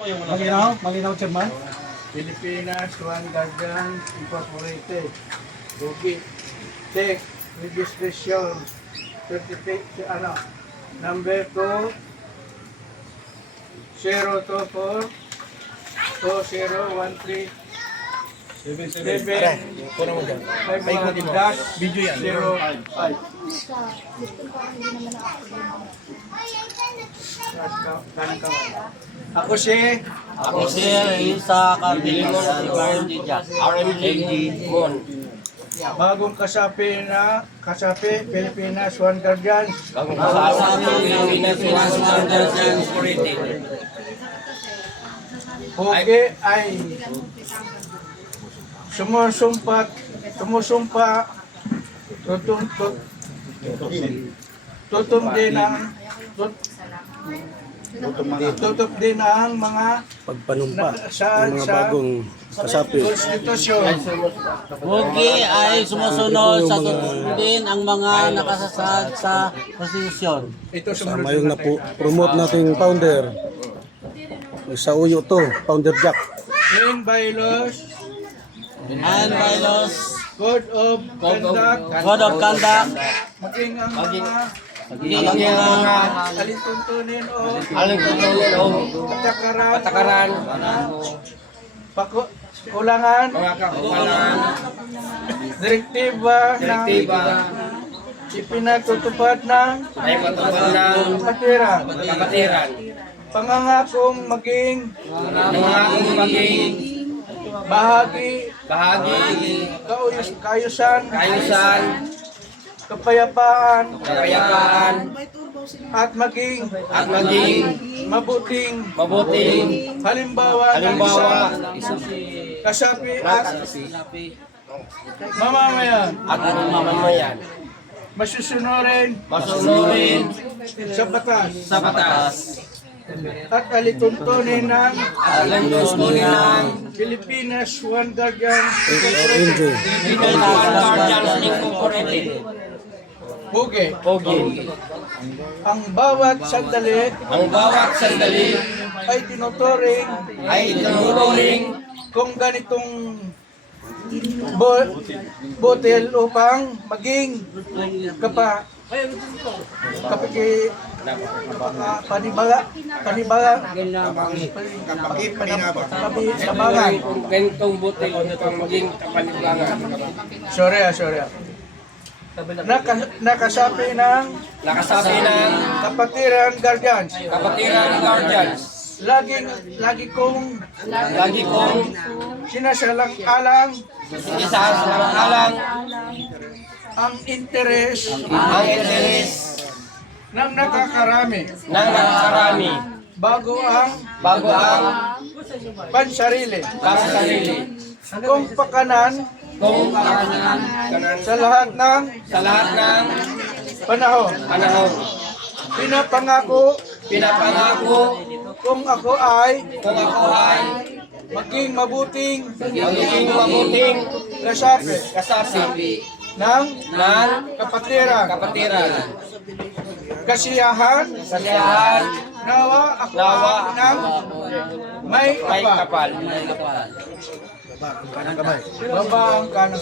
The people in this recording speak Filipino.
Malinaw? Malinaw, Chairman? Pilipinas One Guardian Incorporated. Bugi. Check. Registration. Certificate. Ano? Number 2. 024 2013 Seven. Five dash Video yan. zero five. Ako si Ako si Isa Cardinal RMG Jack. RMG Mon. bagong kasapi na kasapi Pilipinas One Guardian. Kasama Pilipinas One Wonders Incorporated. Hugi ay sumusumpat sumusumpa tutum tut tutum din ang tut, tutup din ang mga Pagpanumpa sa, mga bagong kasapi. konstitusyon. Hugi ay sumusunod sa tutundin ang mga nakasasad sa konstitusyon. Ito Sama yung na-promote nating founder. Sa uyo to, Founder Jack. in bylaws, And bylaws, code of conduct, Code of Conduct, maging ang mga maging ang mga alintuntunin o aling tutulong o patakaran, patakaran, paku, kulangan, mga kakulangan, direktiba, direktiba, ipinatutupad ng ay matupad ng kapatiran, kapatiran. pangangakong maging Mga maging bahagi, bahagi, kauyos, kayusan, kayusan, kapayapaan, kapayapaan, at maging at maging mabuting. mabuting. Halimbawa, halimbawa kasapi at mamamayan. At mamamayan. masusunurin Masunurin sa batas. sa batas. At alituntunin ng Alantunin ng Pilipinas Incorporated. Buge. Pogi. Ang bawat sandali Ang bawat sandali ay tinuturing ay tinuturing kung ganitong bo- botel upang maging kapa kapiki kapaka panibaga panibaga kapakinabangan kung ganitong butil upang maging kapanibangan. sorry ah sorry ah Naka, nakasapi ng Nakasabi ng kapatiran guardians kapatiran ng guardians. Laging lagi kong Lagi kong sinasalang-alang isa sa alang ang interes ang interes ng nakakarami. ng nakakarami. Bago ang bago ang pansarili. kasarili. kung pakanan Kung kanan sa lahat ng sa lahat ng panahon. panahon. Pinapangako pinapangako kung ako ay kung ako ay maging mabuting magiging mabuting kasapi kasapi ng ng kapatiran, kapatiran. kasiyahan, Kasiyahan, nawa ako Nawa. ng may may apa. kapal. Baba ang kanang